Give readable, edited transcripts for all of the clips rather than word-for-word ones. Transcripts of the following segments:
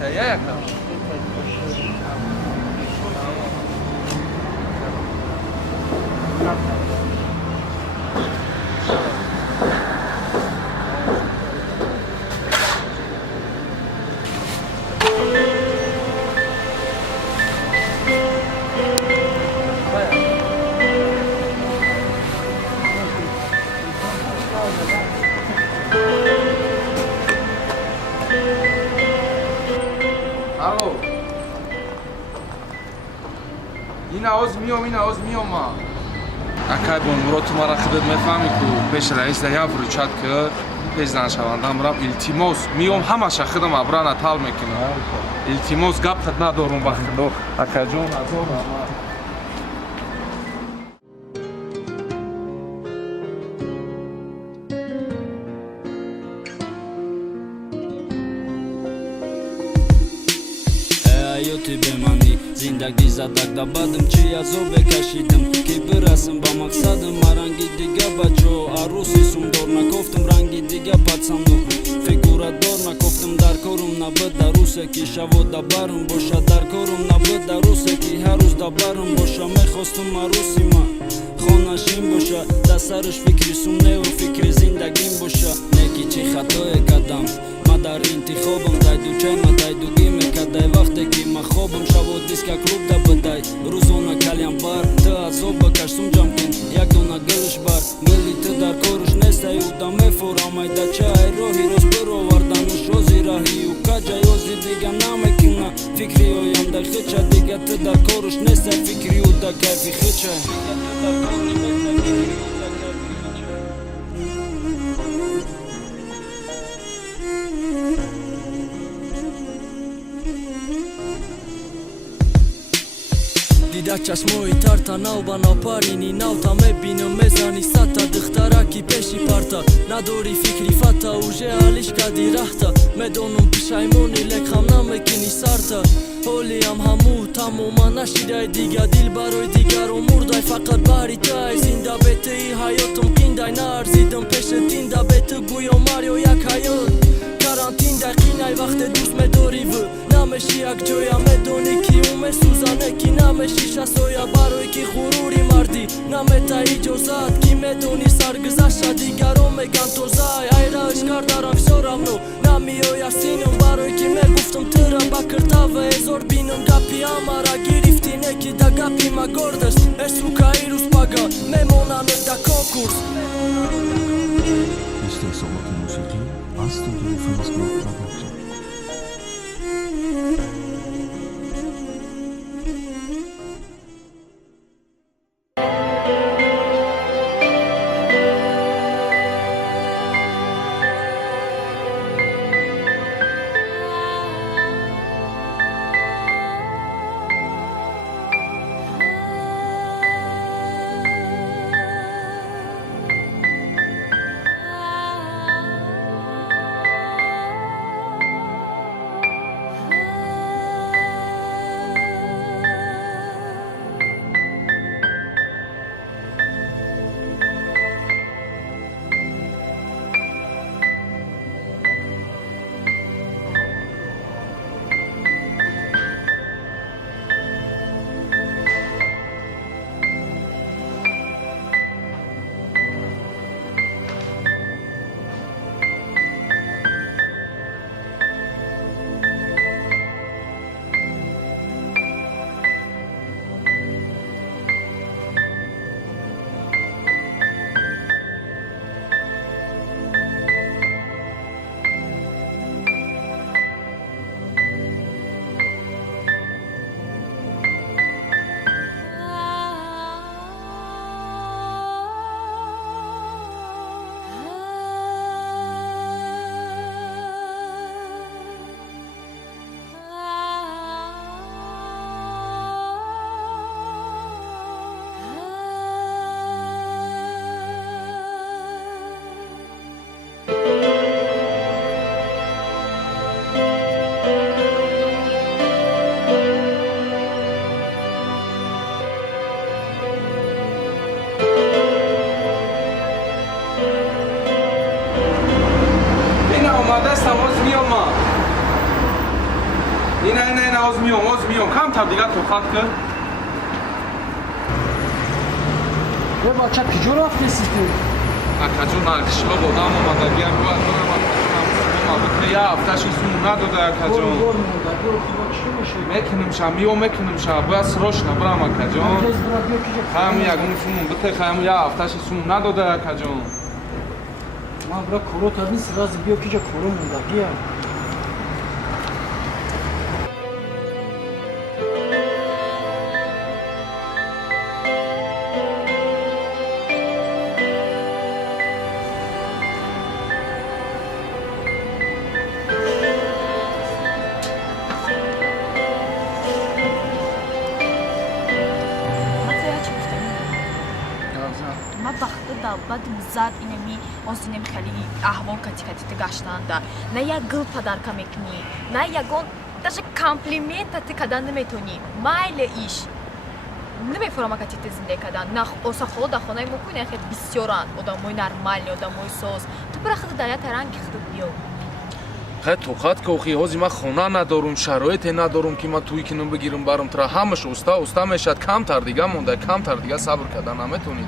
Ya yakın. Alo. Yine az miyorum ma. Akay bon Murat mara khidmat mefahmi ku pesh rais da yavru chat kir pesh danshawandam ram iltimos miom hamash khidam abrana tal mekin iltimos gap khidna dorum bakhdo akajon azor Hayoti bemani zindagi zadak da badım chiya zobe kashidim ki birasım ba maksadım marangi diga bacho arusi sum dorna koftum rangi diga patsandu figura dorna koftum dar korum na bada ruse ki shavo da barım boşa dar korum na bada ruse ki haruz da barım boşa me khostum arusi ma khonashim boşa da sarış fikri sum ne o fikri zindagim boşa neki chi khatoe kadam در انتخابم دایدو چما دایدو گیمه کدای وقتی که ما خوابم شب و دیسکا کلوب دا بدای روزانا کلیم بار تو عذاب بکش سم جام کن یک دونا گلش بار ملی تو در کارش نیستی و دا میفورم ای دا چای راهی روز برو وردنش روزی راهی و کجا یوزی دیگه نمیکنه فکری اویم در خیچه دیگه تو در کارش نیستی فکری و دا کیفی خیچه Dida çashmoi tarta nau bana parini nau ta me binëm mezani sata dëkhtaraki peshi parta nadori fikri fata uje alishka dirahta me donum pishaimoni lekham na me kini sarta holi am hamu tamu manashidai diga dil baroy digar umurdai fakat bari tay zinda bete i hayotum kindai nar zidëm peshe tinda bete guyo mario jak hayot karantinda qinaj vaqte dus me dori vë nameshi ak gjoja me doni ki ume suzane ki nameshi shasoja baroj ki khururi mardi nameta i gjozat ki me doni sargëzasha digaro me gantozaj ajra është kardaram fësoram no nami o jasinëm baroj ki me guftëm tëra bakërtave e zorbinëm gapi amara giriftine ki da gapi ma gordës e suka irus paga me mona në da konkurs İşte Somut'un musiki, Aslı Duyufumuz Production. اینا آز میام کم تر دیگه تو خط کن به بچه کجا رفتی تو؟ اکجون نرکشلا بودم اومده بیام باید برم یه هفتهش سون نداده اکجون میکنم شم میکنم شم باید سروش نبرم اکجون خواهم یکون سون بته خواهم یه هفتهش سون نداده اکجون من برای کورو تا نیست راز بیا کجا کورو مونده بیا ما вақти давбад мизад инами озинем хели аҳвол кати гаштанда на як гул падарка мекунӣ на ягон даже комплимента ти кадан наметонӣ майле иш намефаҳма кати зинде кадан на осахо да хонаи мукуне хед бисёранд одамои нормални одамои соз ту бара худа дая таранги худу биё خیلی توقعات که اوخی هزی من خونه ندارم شرایط ندارم که من توی کنم بگیرم برم ترا همش استا میشد کم تر دیگه مونده کم تر دیگه صبر کردن نمیتونی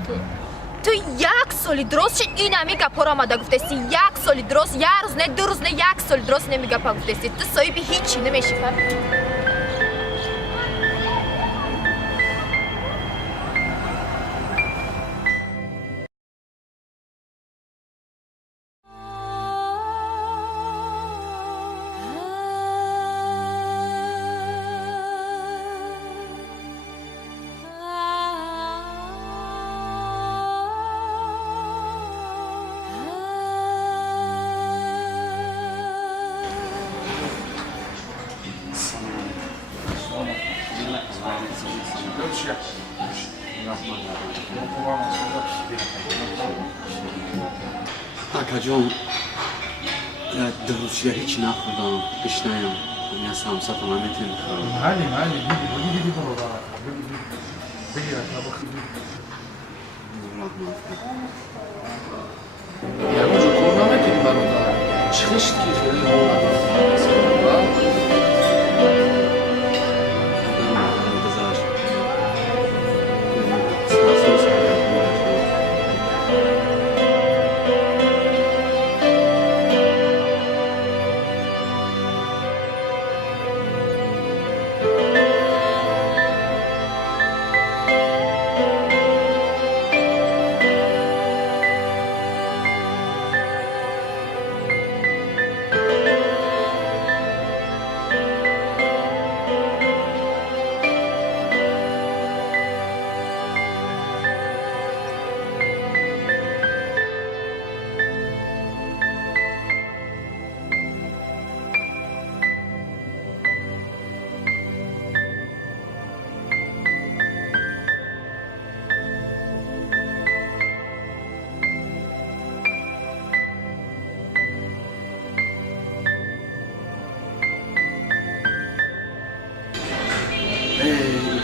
تو як соли дурст чи ин ами гапҳоро омада гуфтаси як соли дурст як рӯз не ду рӯз не як соли дурст неми гапа гуфтаси ту соҳиби ҳичи намешӣ фаҳмидӣ اکجون دروسیه هیچ نخوردم بشنیم یه سمسات هم میتونیم معلی بگی برو بگیر یه اونجا کار نمیتونی برادر چخشت که خیلی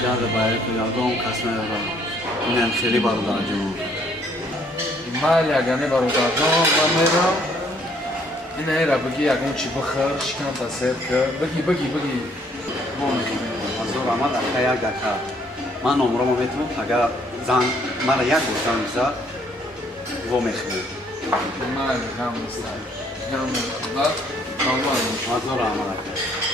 ایجاد باید که یادم کس ندارم اینم خیلی برادر جون معلی اگرنه برادر جان من میرم این ایره بگی یکون چی بخر شکم تصیر کرد بگی منظور آمد اخه یک دکه من نمرمو میتونم اگر زن مرا یک گفتم میزد و میخونم معلی هم نیستم بعد منظور آمد اخه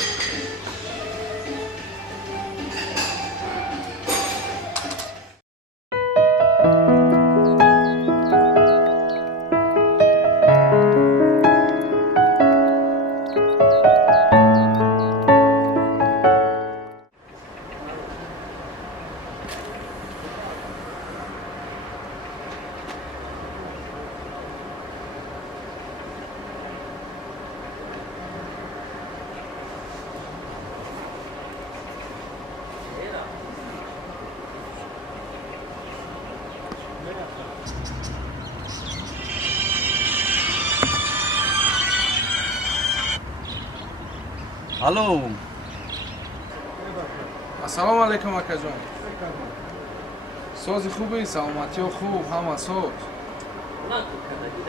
الو السلام علیکم اکا جان سازی خوبی؟ سلامتی و خوب همه ساز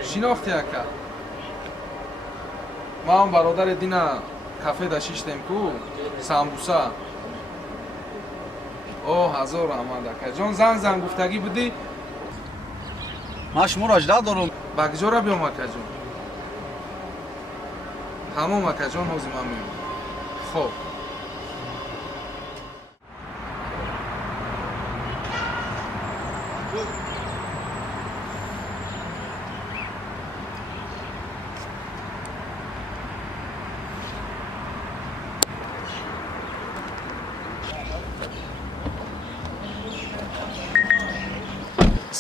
شناختی اکا ما هم برادر دینا кафе да шиштем ку самбуса. О, ҳазор раҳмат акаҷон. Зан гуфтагӣ будӣ? ман шуморо аҷдал дорам. ба куҷора биём акаҷон? Тамом акаҷон, ҳозир ман меоям. Хоб.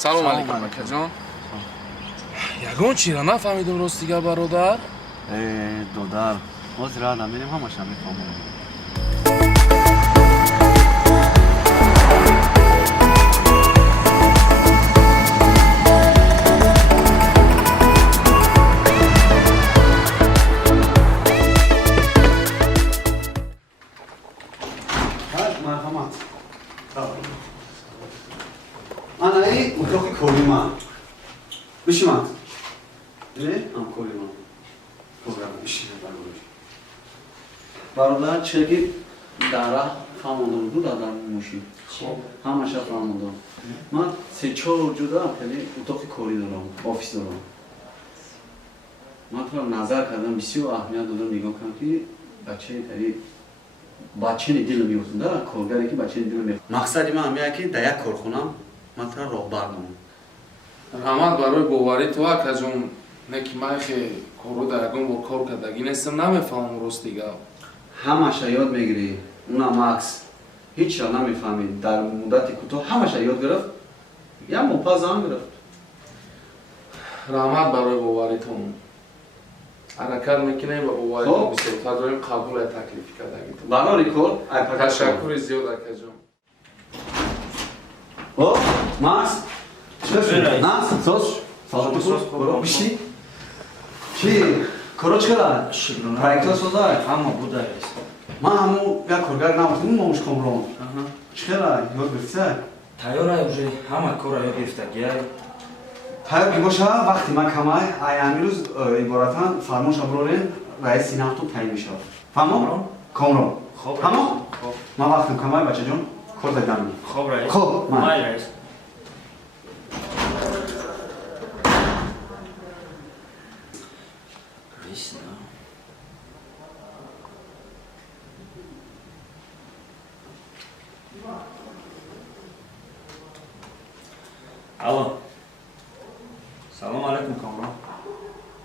салом алейкум акаҷон. Ягон чира нафаҳмидум ростига бародар. додар ҳозир рада мерем ҳамаша мефаҳмам. марҳамат. анаи утоқи кори ман бишимад ҳамкори ман бародар чеки дара фаҳмондам ду дадар мошин ҳамаша фаҳмондам. ман 3-4 ҷуда хеле утоқи корӣ дорам, офис дорам. ман то назар кардам, бисёр аҳамият додам, нигоҳ кардам ки бачаи тари бачаи дилам меофтада, коргаре ки бачаи дилам меофтад. мақсади ман ҳам як ки дар як корхонам ман то роҳбар дорам. раҳмат барои бовари ту акаҷон. Не ки ман хе коро дар ягон бор кор кардагӣ нестам, намефаҳмам ростига. ҳамаша ёд мегирӣ, уна Макс ҳечро намефаҳмид. дар муддати кӯтоҳ ҳамаша ёд гирифт, як моҳ пас зам гирифт. раҳмат барои боваритон. ҳаракат мекунем ба боваритон бисёртар дорем қабул ай таклифи кардагитон. барори кор ташаккури зиёд акаҷон. о Макс нас сос биши чи коро чикара проектро созай ҳама будаест. ман ҳамо як коргар намофтам момушкомрон чикара ёд гирифта Тайёрай уже ҳама кора ёд гирифтагия. тайёр ки боша вақти ман камай ай ҳамин рӯз иборатан фармоша бурорен раиси нафту таyin мешавад. фаҳмо комрон ҳамо ман вақтам камай бачаҷон кор дадам. Хоб раис. Хоб, ман. Май раис. Раис на. Алло. Салом алейкум камрон.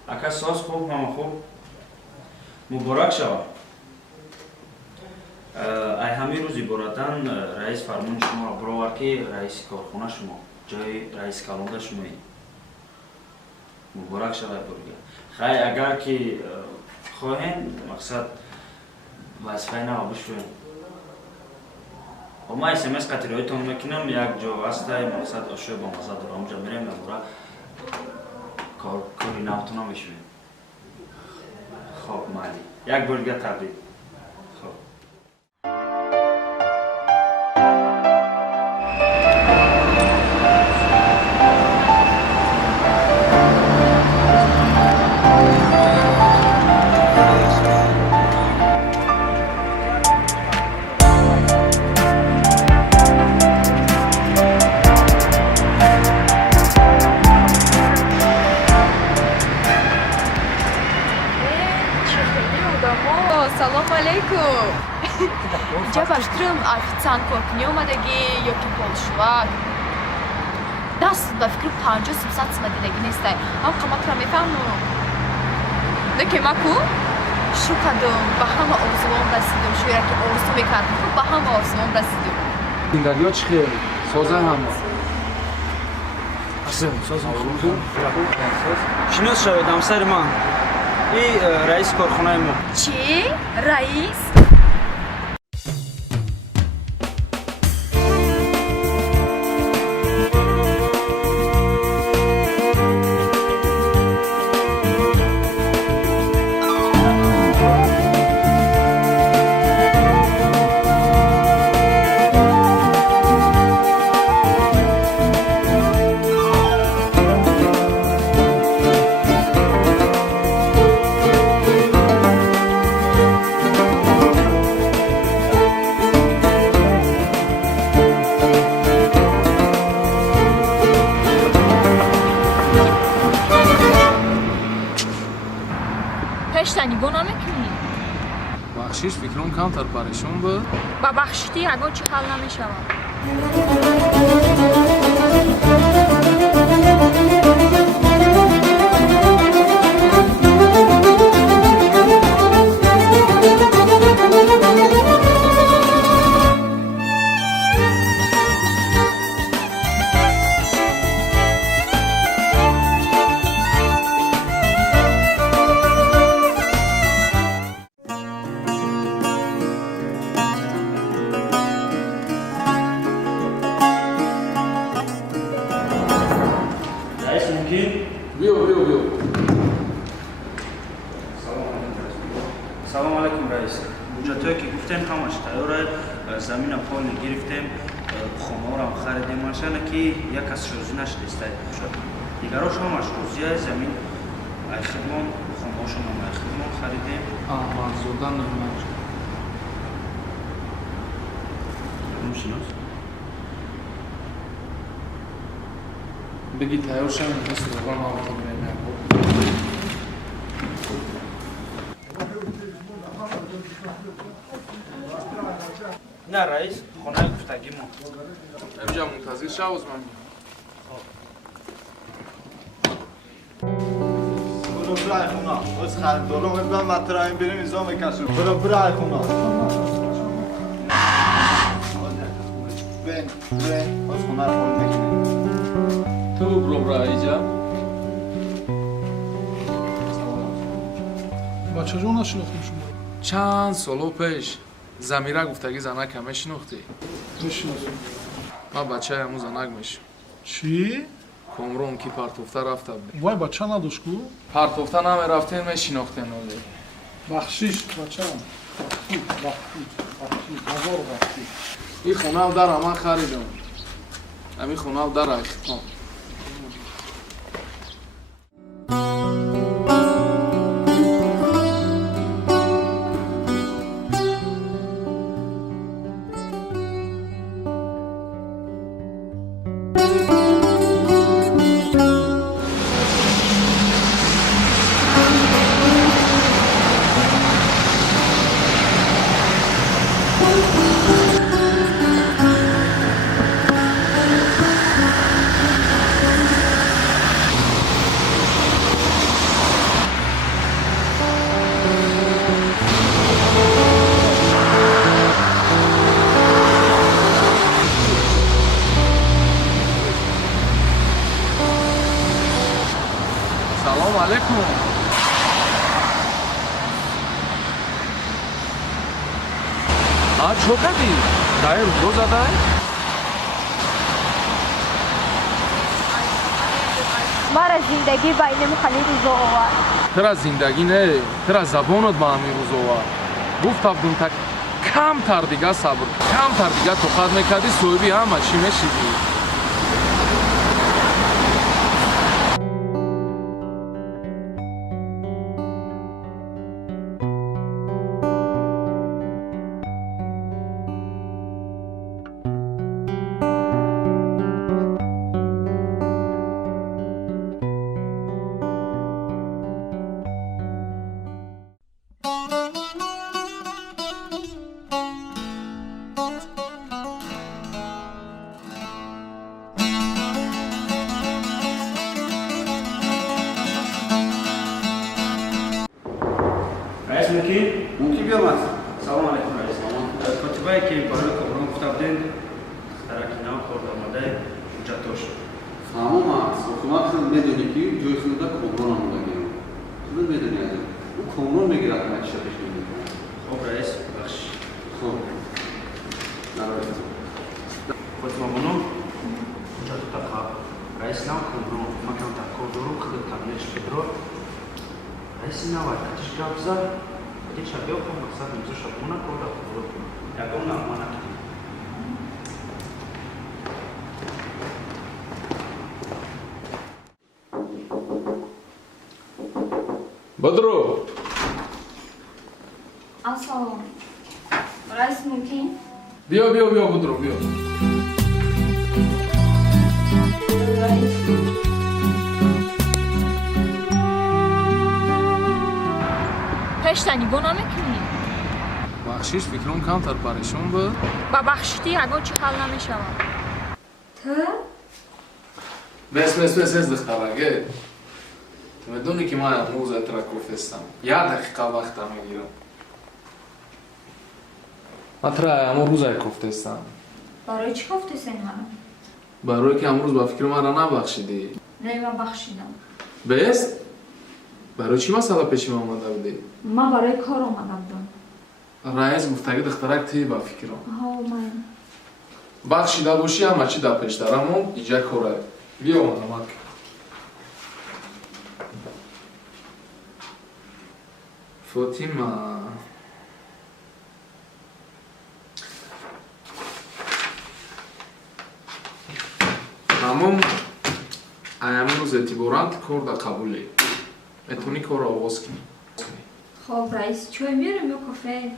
Ака соз хуб, мама хуб. Муборак шава. ай ҳамин рӯз иборатан раис фармони шуморо бировар ки раиси корхона шумо ҷои раиси калонда шумоед. муборак шавад бурга. хай агар ки хоҳем мақсад вазифаи нав бишӯем. ма смс қатироитон мекунам, як ҷо ҳастай мақсад ошӯи бомаза дорам, онҷо мерем мебора кори навтона мешӯем. хоб майли як бурга табдид. Салом алейкум. Инҷа баштирам официант кокини омадагӣ ё ки полшувак. Даст ба фикри 50-300 сима дидагӣ нестай. ҳам қаматро мефаҳмам. Деке маку шу кардам, ба ҳама орзуам расидам. Шӯяра ки орзу мекардам, ба ҳама орзуам расидам. зиндагиҳо чӣ хел? Созай ҳама. Шинос шавед ҳамсари ман. И раиси корхонаи мо. Чӣ? Раис? خشتنی گناه میکنی بخشیش فکرم کمتر پریشون بود. با بخشتی اگه چی حل نمیشوم رئیس ممکن؟ بیو بیو بیو. سلام علیکم رئیس. بودجه‌ای که گفتیم همش تیاره. زمین پول گرفتیم. خونه را خریدیم. ماشین که یک از شروزی نشده است. دیگراش همش روزیه زمین. ای خدمون خونه‌شون هم ای خدمون خریدیم. منظوردن نمیشه. نمی‌شناس؟ بگی تیار شم مثل روان ما بخوام بریم. نه رئیس خونه گفتگی ما. امجا منتظر شو از من. برو برای خونه از خریدارم میگم مطرح بریم اینجا میکشم برو برای خونه بین از خونه خود میکنیم تو برو برای اینجا. بچه جون نشناختیم شما چند سالو پیش زمیره گفتگی زنک همه شناختی. نشناسیم ما بچه همون زنک میشم. چی؟ کامرون کی پارتوفته رفته بود. وای بچه نداشت کو؟ پارتوفته نمی رفتین می شناختین ولی. بخشیش بچه هم بخشیش هزار بخشیش این خونه هم در همه خریدم. همین خونه هم در اختام. سلام علیکم. چو کردی؟ دایر رو زده؟ مرا زندگی بین خلیل روزا آورد تر زندگی نه، تر زبانت با همین روز آورد. گفتم دون تا کم تر دیگه صبر، کم تر دیگه تو خد میکردی صوبی همه چی میشیدی. رئیس ممکن؟ ممکن بیامد سلام علیکم رئیس. کاتبایی که برای کامران گفتابدین ترکینا خورد آمده بودجه‌ها شد. تمام است شما خود میدونی که جای خود کامران آمده میاد خود میدونی از اون کامران میگیرد من شبش میکنم خب رئیس بخش. خب نرایت خودم منو بودجه تا رئیس نام کامران مکان تا کردورو خود تامنش بدرو. رئیس نوای کاتش جابزا دیگه شبیه خود مقصد میشه شبونه کرده بود. یکم نامانه. بدرو. السلام رئیس ممکن؟ بیا بیا بیا بدرو بیا. خشتنی گناه میکنی بخشیش فکرم کمتر پریشون بود. با بخشتی اگه چی حل نمیشوم تو؟ بس دخترگه. تو میدونی که من امروز اتراکوف هستم. 1 دقیقه وقت میگیرم. من امروز کوفته هستم. برای چی گفتی سین منو؟ برای که امروز با فکر من را نبخشیدی. نه من بخشیدم. بس؟ برای چی مسئله پیش من آمده بودی؟ من برای کار اومدم دون. رئیس گفتگی دخترک تی با فکرم. ها من. بخشیده باشی همه چی در پیش دارم اینجا کوره. بیا من آمد که. فاطمه تمام ایامی روز اعتبارات کار در قبوله. میتونی کار آغاز کنی. خب رئیس چای میارم یا کافه؟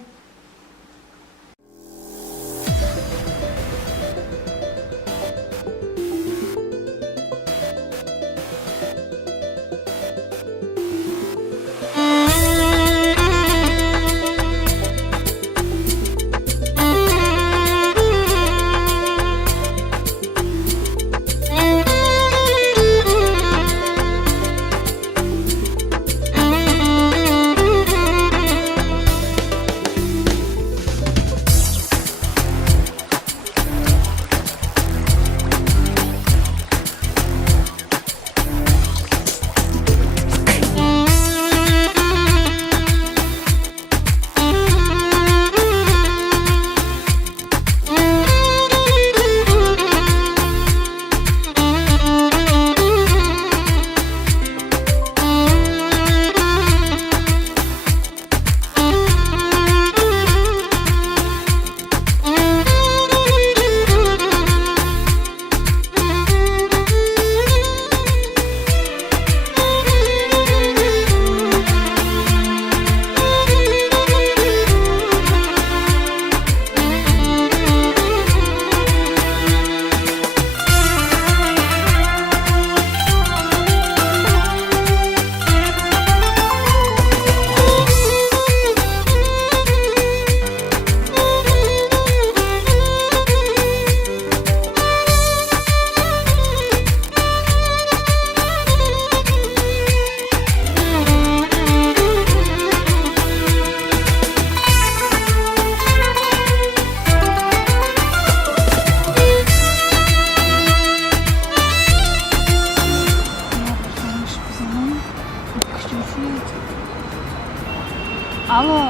Alo,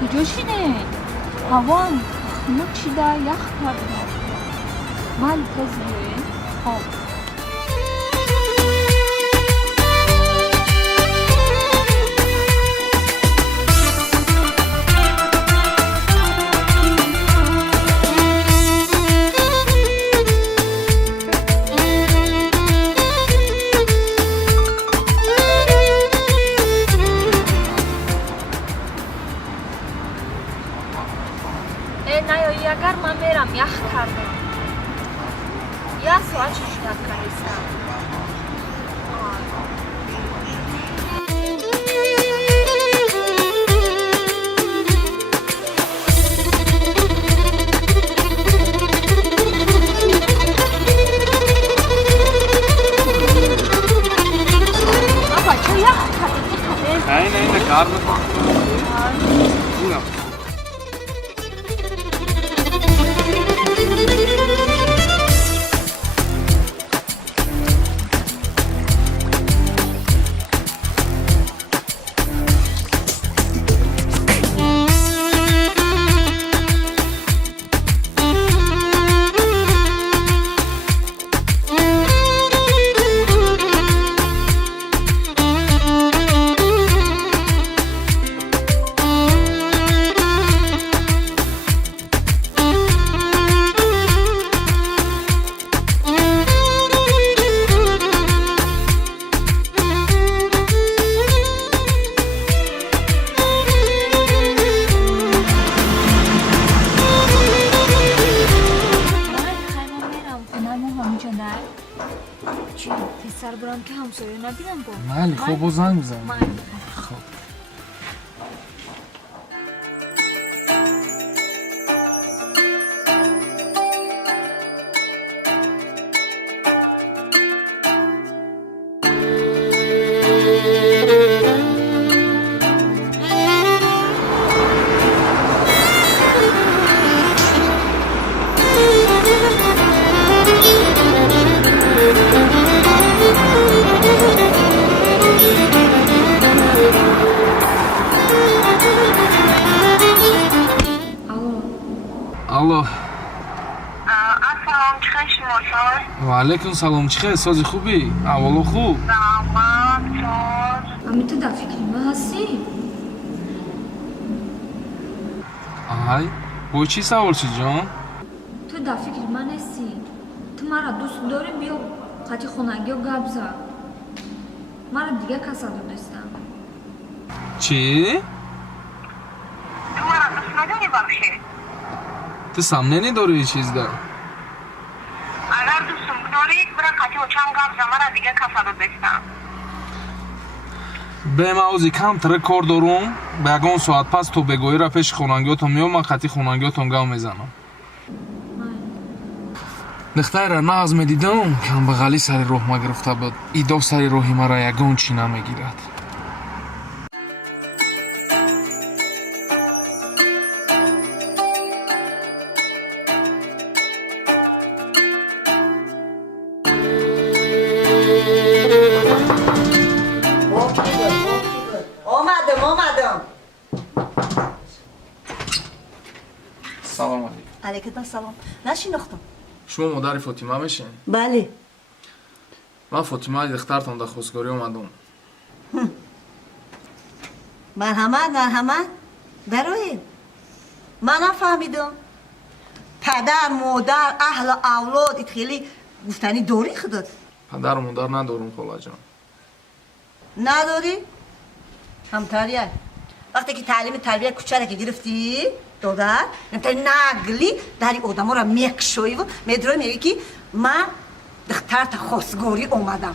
کجاشینه؟ هوام خونه چیده یخ کرده من تزیه خب نیایی اگر من میرم یخ کردم یا ساعت شد کردم بابا چه یخ کردم اینه کار میکنم اینه پسر برام که همسایه نبینم با مالی خوب و زنگ بزن من خب алло. Ассалом, чӣ хел шумо шой? Ва алейкум салом. Чӣ хел? Сози хубӣ? Аҳволо хуб? Саломат, соз. Ами ту дар фикри ман ҳастӣ? Ай, бо чӣ саволчӣ ҷон? Ту дар фикри ман ҳастӣ? Ту маро дӯст дорӣ биё қати хонагиҳо гап зад. Маро дигар каса донистам. Чӣ? Ту маро дӯст надорӣ бахшӣ? Ту самнени дорӣ чизда? Агар дӯстум дорӣ, бира қати очам гап зад, маро дигар каса донистам. бемавзи камтара кор дорум. Ба ягон соат пас то бегоҳира пеши хонагиҳотон меом, ман қати хонагиҳотон гап мезанам. духтара нағз медидам, камбағалӣ сари роҳ магирифта буд. Идо сари роҳи мара ягон чӣ намегирад. اومدم салом алейкум. علیکم سلام نشیناختم шумо модари фотима мешин? بله ман фотимаи духтартон дар хостгорӣ омадам. مرحمت برای من نفهمیدم پدر مادر اهل اولاد ایت خیلی گفتنی داری خودت падару модар надорум холаҷон. نداری؟ همتریه وقتی که تعلیم تربیه کوچره که گرفتی دادر نمیتونی نگلی داری آدم ها را میکشوی و میدروی میگی که من دختر تا خواستگاری اومدم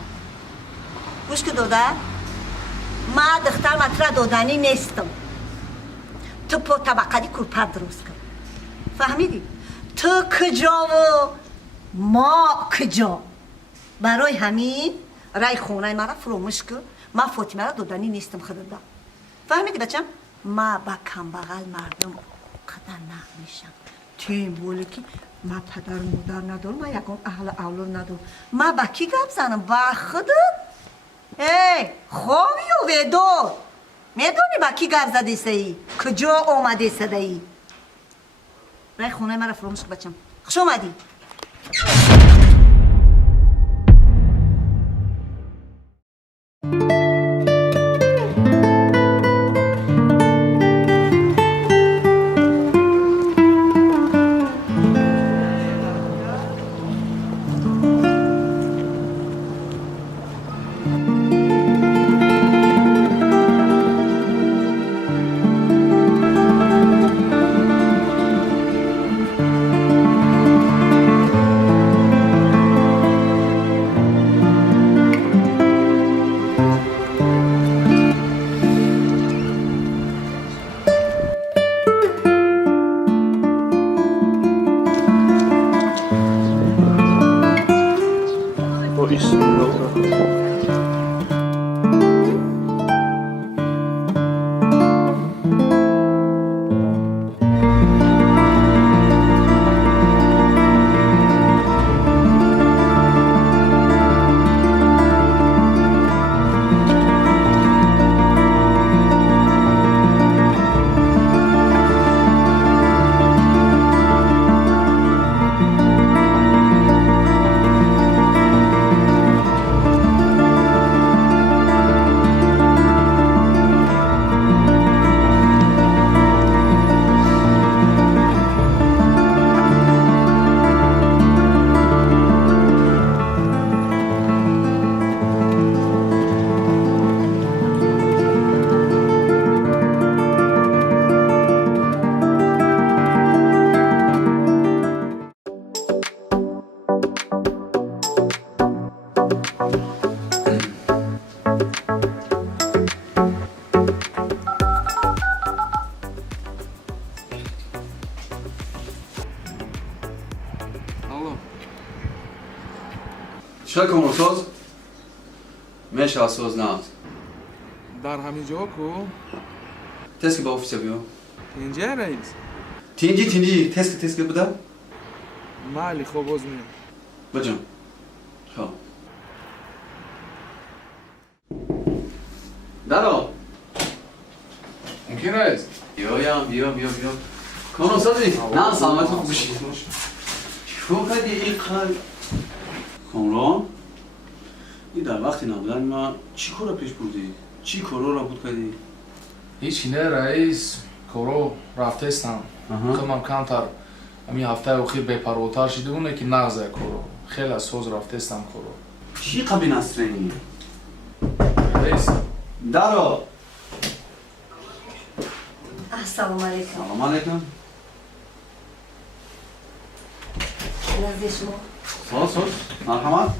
گوش که دادر من دختر مطرح دادنی نیستم تو پا طبقه کورپر درست کن فهمیدی؟ تو کجا و ما کجا برای همین رای خونه مرا فراموش کن من فاطمه را دادنی نیستم خودت دارم فهمیدی بچم؟ من با کم بغل مردم قدر نقل میشم تیم بولی که من پدر مادر ندارم من یکم اهل اولاد ندارم من با کی گپ زنم با خودت؟ ای خوابی و ودو میدونی با کی گپ زدی سی کجا آمدی صدایی رای خونه مرا فراموش کن بچم خوش آمدی چرا کامروساز؟ میشه اساس نه дар ҳамин ҷо ку تست که با اوفیس بیو тинҷа раис. تینجی تست که بوده؟ майли хоб боз меом. بجام خب درو мумкин раис? بیا کامران سازی؟ نه سلامت خوب بشی چیکار کردی این کار؟ کامران این در وقتی نبودن ما چی کار را پیش بردی؟ چی کارا را بود کردی؟ هیچی نه رئیس کورو رفتستم خودم کمتر همین هفته اخیر بپروتر شده اونه که نغزه کورو خیلی از سوز رفتستم کورو چی قبی نسرینی؟ رئیس دارو السلام علیکم. سلام علیکم نزد شما. ساز مرحمت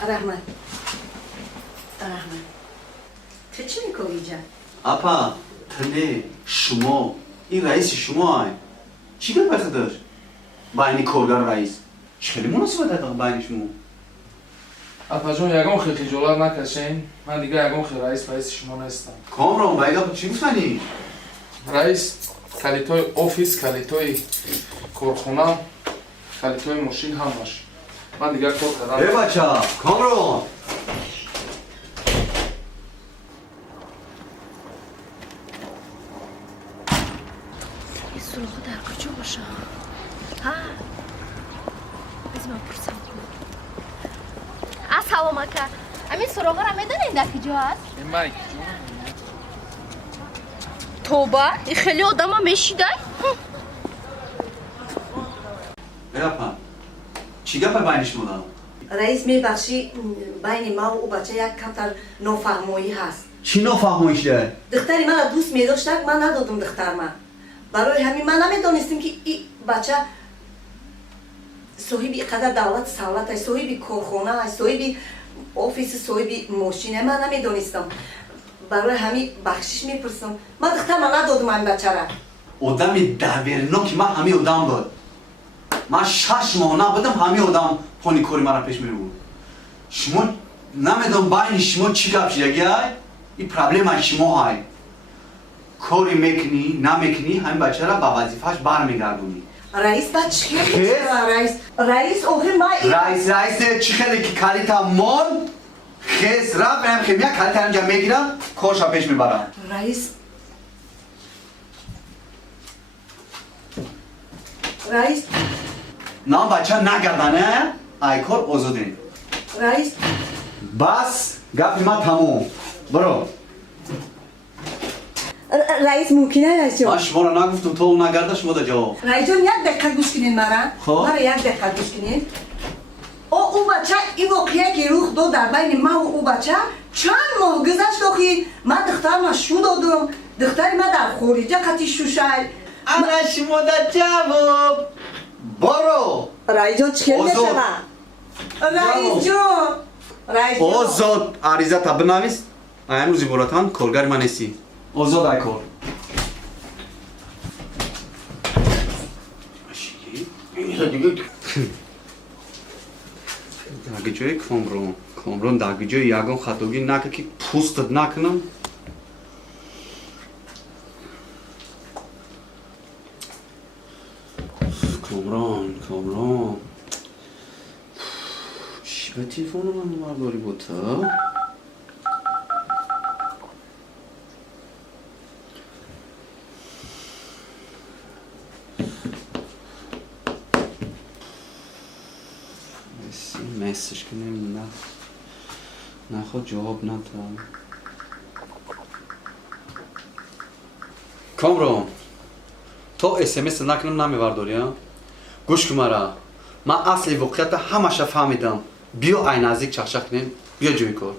رحمت. تو چی میکنی اینجا؟ اپا تنه شما این رئیس شما های چی گپ خداش؟ بین کارگر رئیس خیلی مناسبت داره بین شما اپا جون یگان خیلی خجالت نکشین من دیگه یگان خیلی رئیس شما نیستم کامران بایگا چی میفهمی؟ رئیس کلیتای آفیس کلیتای کارخونه کلیتای ماشین هم باشه من دیگه کار کردم ای بچه کامران این سراغ در کجا باشه؟ ها بذار من پرسم السلام علیکم همین سراغ را میدونین در کجا هست؟ مایک توبه این خیلی آدم ها میشیده؟ ای اپا چی گپ بین شما دارم؟ رئیس میبخشی بین ما و او بچه یک کمتر نافهمایی هست. چی نفهمیش ده؟ دختری من دوست میداشتک من ندادم دختر من. برای همین من نمیدانستم که این بچه صاحب اینقدر دولت سلطت است، صاحب کارخانه است، صاحب آفیس، صاحب ماشینه من نمیدانستم. برای همین بخشش میپرسم. من دختر من ندادم این بچه را. آدمی دبیرناکی من همه آدم بود من 6 ماه نبودم همه آدم پانی کاری مرا پیش میره بود شما نمیدونم بین شما چی گپ شدگی های این پرابلم از شما های کاری میکنی نمیکنی همین بچه را با وظیفهش برمیگردونی رئیس بچه رئیس آخر ما رئیس چی خیلی که کلیتا مال خیس را برم خیمیا کلیتا اینجا میگیرم کارشا پیش میبرم رئیس نام بچه نگردنه ای کار آزاده رئیس بس گفت ما تموم برو رئیس ممکنه رئیس جان من شما را نگفتم تو نگرده شما دا جواب رئیس جان یک دقیقه گوش کنین خب. مرا یک دقیقه گوش کنین او بچه این واقعیه که رخ داد در بین ما و او بچه چند ماه گذشت آخی من دختر ما شو دادم دختر ما در خارجه قطعی شو شد انا شما دا جواب برو رئیس جان چه آزاد. رئیس جان آزاد عریضه تا بنویس امروز براتان کارگر من نیستی آزاد ای کار داگه جای کامران داگه جای یگان خطاگی نکه که پوستت نکنم کامران چی به تیفون من برداری بود تا؟ مسیج کنیم نه خود جواب ندارم کامران تو اسمس نکنم نمیورداری ها؟ گوش کن مرا من اصل واقعیت همش فهمیدم بیا ای نزدیک چخچخ کنیم بیا جوی کار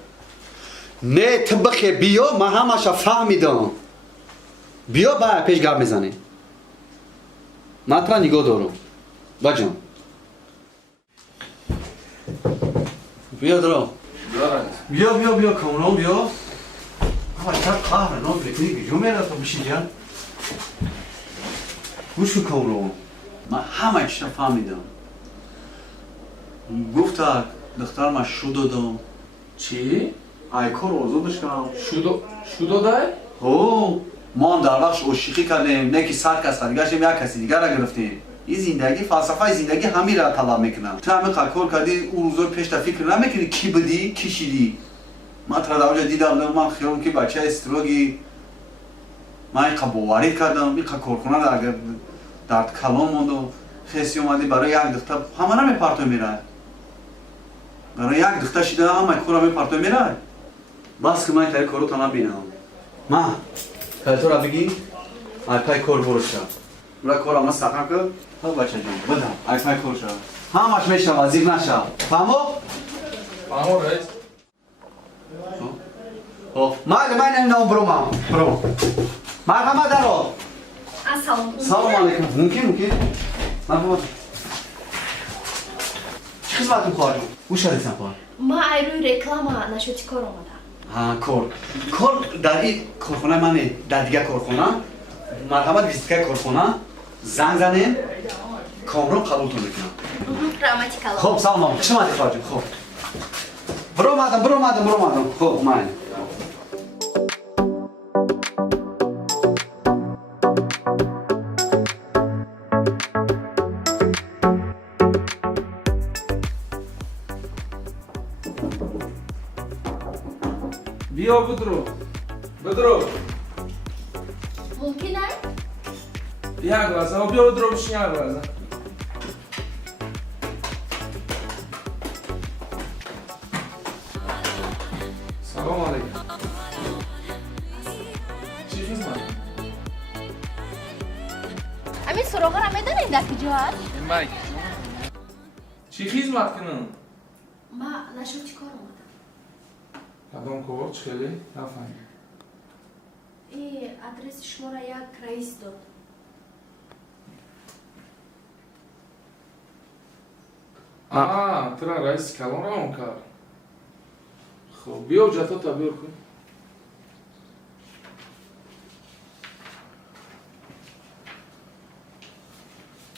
نه طبقه بیا من همش فهمیدم بیا با پیش گپ میزنی من ترا نگاه دارم بجام بیا درو بیا کامران بیا اما چه قهر نام بکنی که جو میره تو بشی جان گوش کن کامران من همه چیز فهمیدم گفت دختر من شو دادم چی؟ ای کار آزادش کنم شو داده؟ ما هم در وقتش عشقی کردیم نه که سر کس دیگرش یک کسی دیگر را گرفتیم این زندگی فلسفه زندگی همین را طلب میکنم تو همه کار کردی اون روزا پیش تا فکر نمیکنی کی بدی کی شیدی من تا اونجا دیدم من خیالم که بچه استروگی من این باوری کردم این کارخونه را اگر درد کلام موند و خیسی اومدی برای یک دقیقه همه را میپرتو میره برای یک دقیقه شده همه کورا میپرتو میره بس که من تایی کورو تا نبینم ما که تو را بگی پای کور برو شد برای کور همه سقم که ها بچه جون بدم پای کور شد همش میشه وزیر نشه فهمو؟ فهمو رئیس من نمیدونم برو مرحمت دارو سلام علیکم ممکن مرحبا چه خدمت میخواهی؟ او شدیدم خواهی؟ ما روی رکلام نشوتی کار اومدم کار در این کارخانه منه در دیگه کارخانه مرحمت ویزیتگاه کارخانه زنگ زنیم کامران قبولتون میکنم رحمتی کلام خب سلام علیکم چه مدی خواهی؟ خب برو مادم خب من بیا بدرو ممکنه؟ یک لحظه بیا بدرو بشین یک لحظه سلام علیکم چی خدمت؟ همین سراغه را میدنین در کجا هست؟ مایک چی خدمت کنم؟ ما نشوتی کار اومدم کدام کار چه خیلی؟ نفهمید این آدرس شما را یک رئیس داد ترا رئیس کلان را اون کرد خب بیا جتا تا بیار کن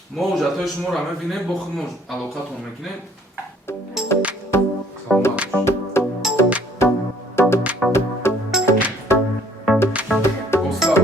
ما جتای شما را میبینیم با خود ما علاقتون میکنیم سلامت باش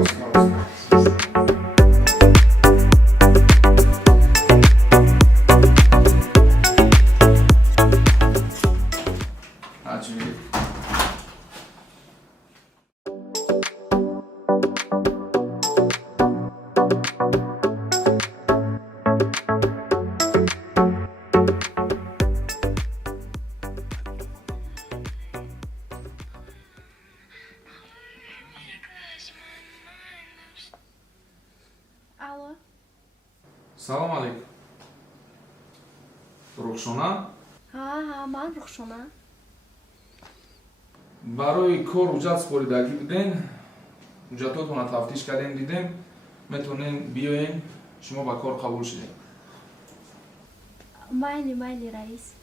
سلام علیکم رخشانه ها من رخشانه برای کار حجت سپاریدگی بدین حجتاتون را تفتیش کردیم دیدیم میتونین بیاین شما با کار قبول شدین مایلی رئیس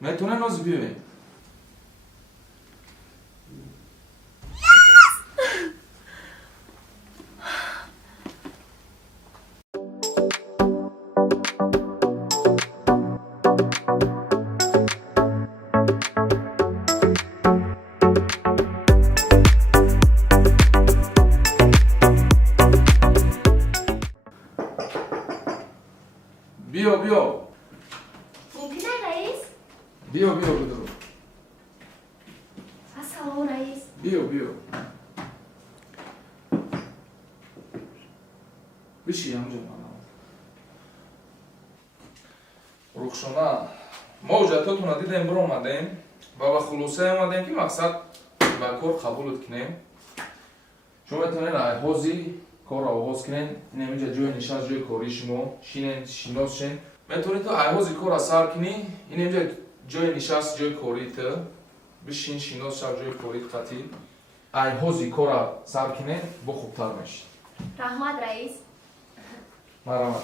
میتونین از بیاین بیا ممکنه رئیس؟ بیا بدرو السلام رئیس بیا بشی همجا رخشانه ما حجتاتون را دیدیم برو آمدیم و به خلاصه آمدیم که مقصد به کار قبولت کنیم شما میتونین ایهازی کار را آغاز کنین این اینجا جای نشست جای کاری شما شینین شیناس شین میتونید تو ایهازی کار را سر کنی این اینجا جای نشست جای کاری تو بشین شیناس شب جای کاری قطعی ایهازی کار را سر کنین با خوبتر میشین رحمت رئیس مرحمت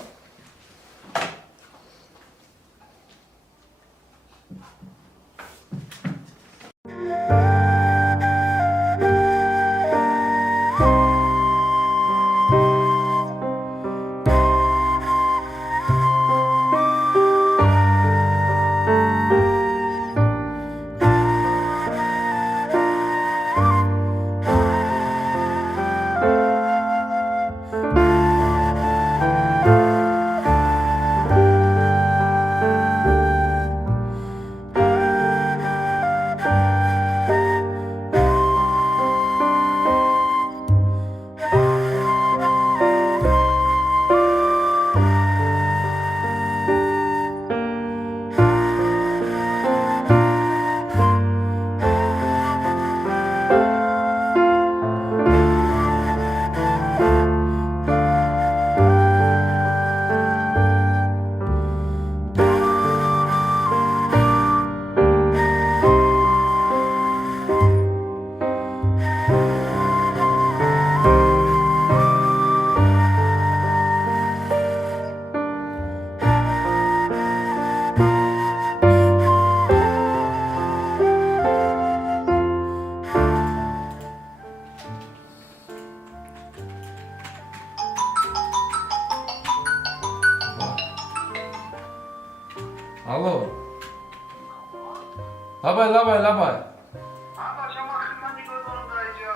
Алло. Лабай.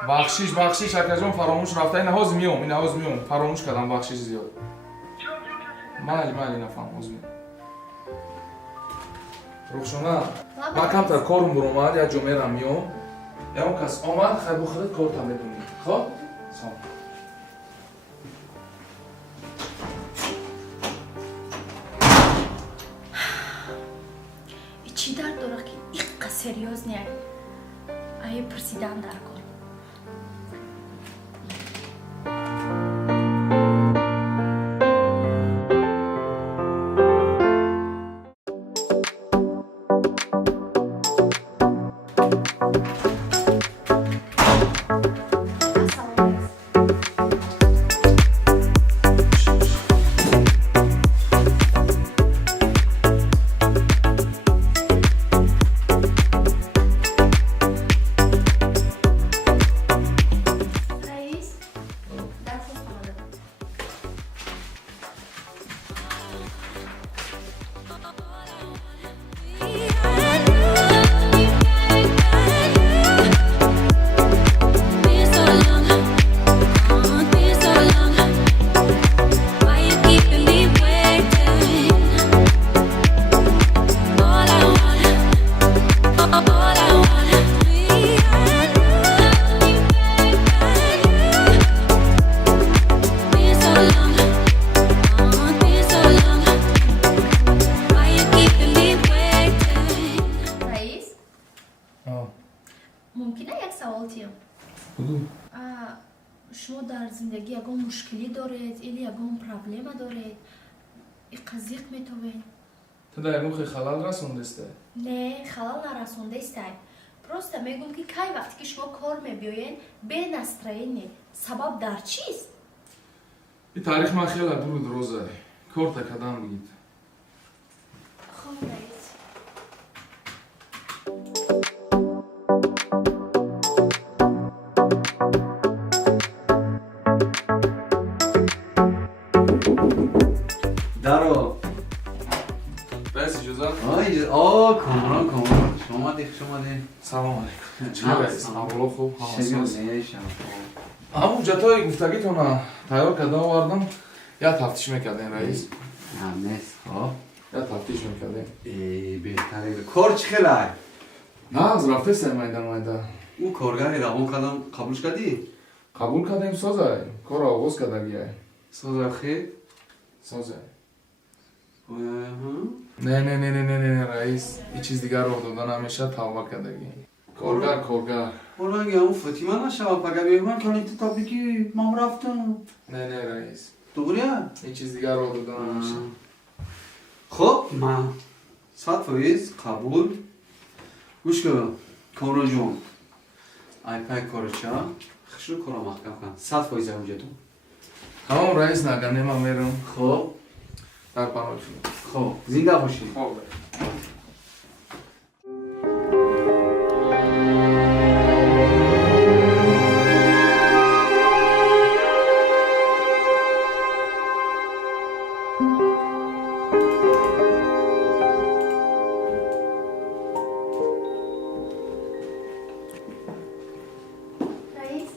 Бахшиш акаҷон фаромӯш рафта. Ина ҳозир миём. Фаромӯш кардам бахшиш зиёд. Майли, нафаҳм ҳозир миём. Рухшона, ман камтар корум буромад, як ҷо мерам миём. Ягон кас омад, хай бо худат корта медонӣ. Хоб? Салом. Чӣ дард дора ки иққа серьёзне ай пурсидан дар кор. мумкина як савол тиём? шумо дар зиндагӣ ягон мушкилӣ доред или ягон проблема доред? иқазиқ метовед? Ту дар мухи халал расондесте? Не, халал нарасондестай. Просто мегӯм ки кай вақте ки шумо кор мебиёед бенастроение, сабаб дар чист? И таърих ман хеле дур дуроза. Корта кадам бигид. Хуб, раис. Даро. Раис иҷозат? Комрон. Шомади. Салом алейкум. Чӣ раис? Аввало хуб, ҳамасаз? Шаб. ҳамун ҷатои гуфтагитона тайёр карда овардам. Як тафтиш мекардем раис. Намес, хоб. Як тафтиш мекардем. Беҳтаре. Кор чӣ хелай? Нағз рафтестем майда. Ӯ коргари равон кардам қабулш кардӣ? Қабул кардем созай. Корро оғоз кардагиай. Соза хел? Созай. Не, раис. И чиз дигарро дода намеша, тавба кардаги. Коргар. Оранги ҳамун Фатима нашава, пага меҳман калити таби ки ман рафтам. Не, раис. Дуғрия? И чиз дигарро дода намеша. Хуб, ман 100% қабул. Гӯш кун, Комронҷон. Айпай корча. Хишру кора маҳкам кан. 100% ҳуҷҷатон. Тамом раис наганема мерам. Хуб. Дар паноҳ шуд. Хуб, зинда бошед. Хуб. Раис?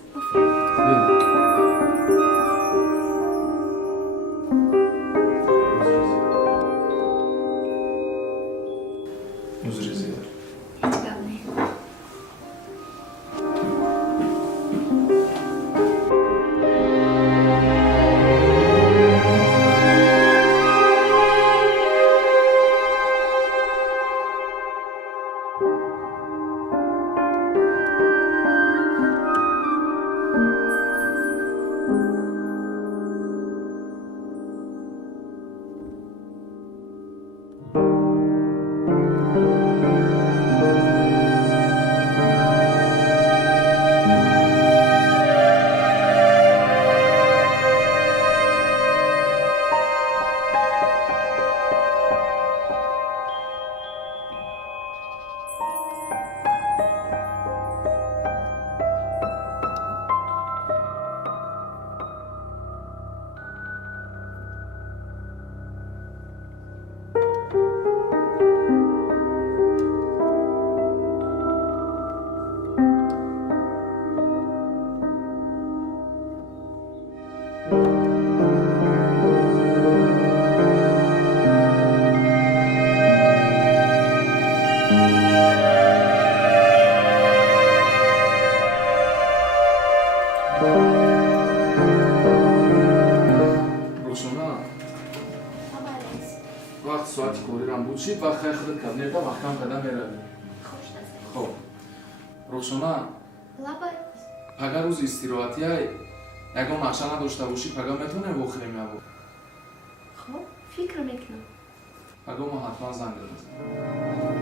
میرم بود شید و خیلی خودت کابینتا و کم قدم میروی. خب روشنا اگر روز استراحتی های یکم نقشه نداشته باشی پگاه میتونه بخوریم یا بود. خب فکر میکنم. پگاه ما حتما زنگ بزنیم.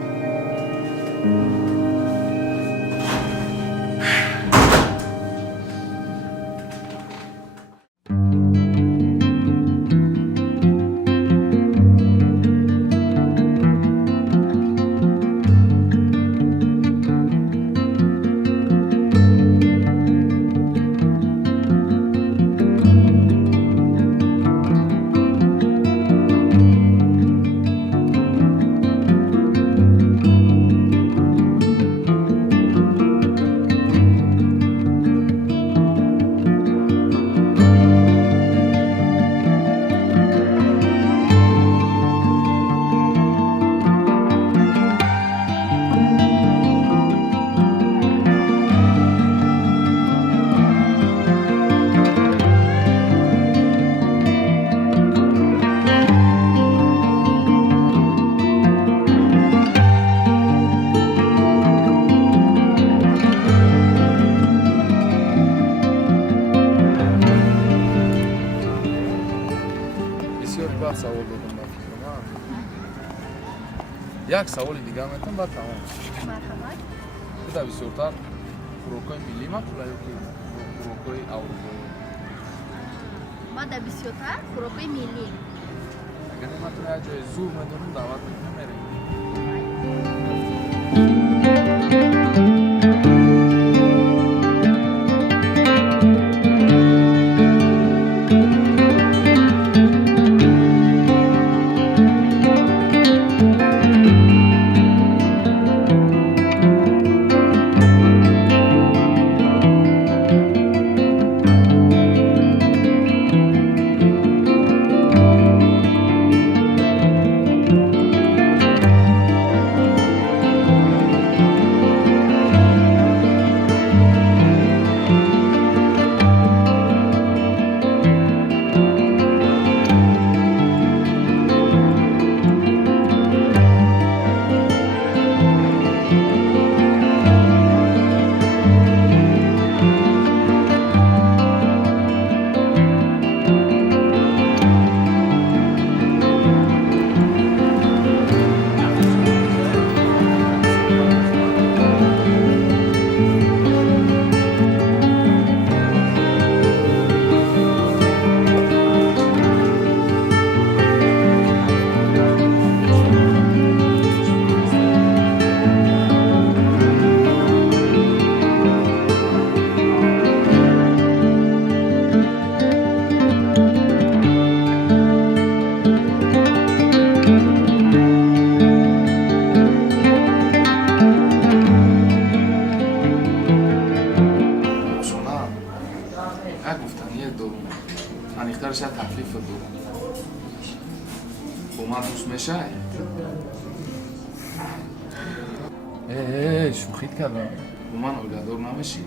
یک سوال دیگه هم اتون بعد تمام. مرحبا. بده بسیارتر خوراکای ملی مقبوله یا که خوراکای اروپایی؟ ما در بسیارتر خوراکای ملی. اگر نمیتونه یه جای زور میدونم دعوت میکنم شاید تکلیف دو با من دوست میشه شوخیت کردم با من اولادور نمیشی